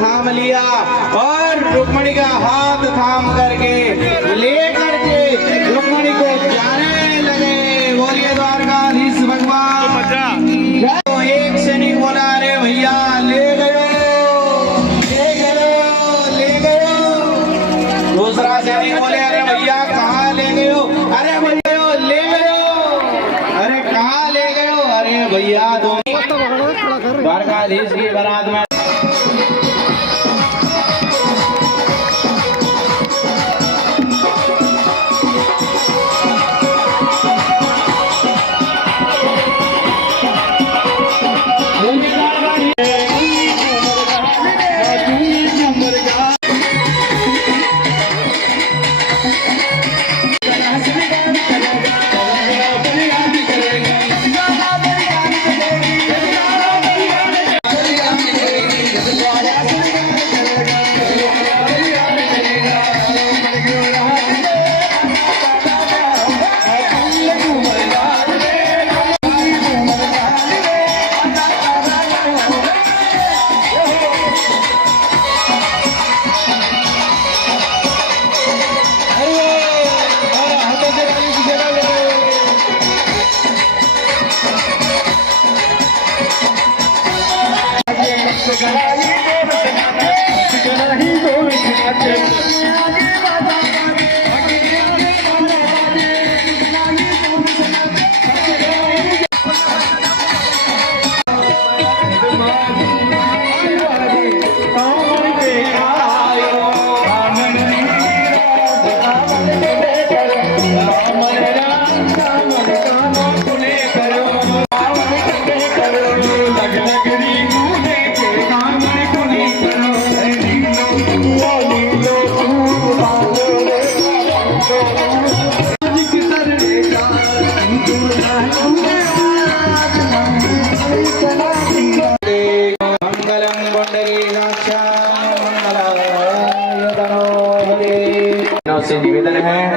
थाम लिया और रुक्मणी का हाथ थाम करके लेकर के रुक्मणी को जाने लगे। बोलिए द्वारकाधीश भगवान। तो एक सैनिक बोला, अरे भैया ले गयो, ले गयो, ले गयो। दूसरा सैनिक बोले, अरे भैया कहाँ ले गयो? अरे भैया ले गयो। अरे कहाँ ले गयो? अरे भैया द्वारकाधीश की बारात में से निवेदन है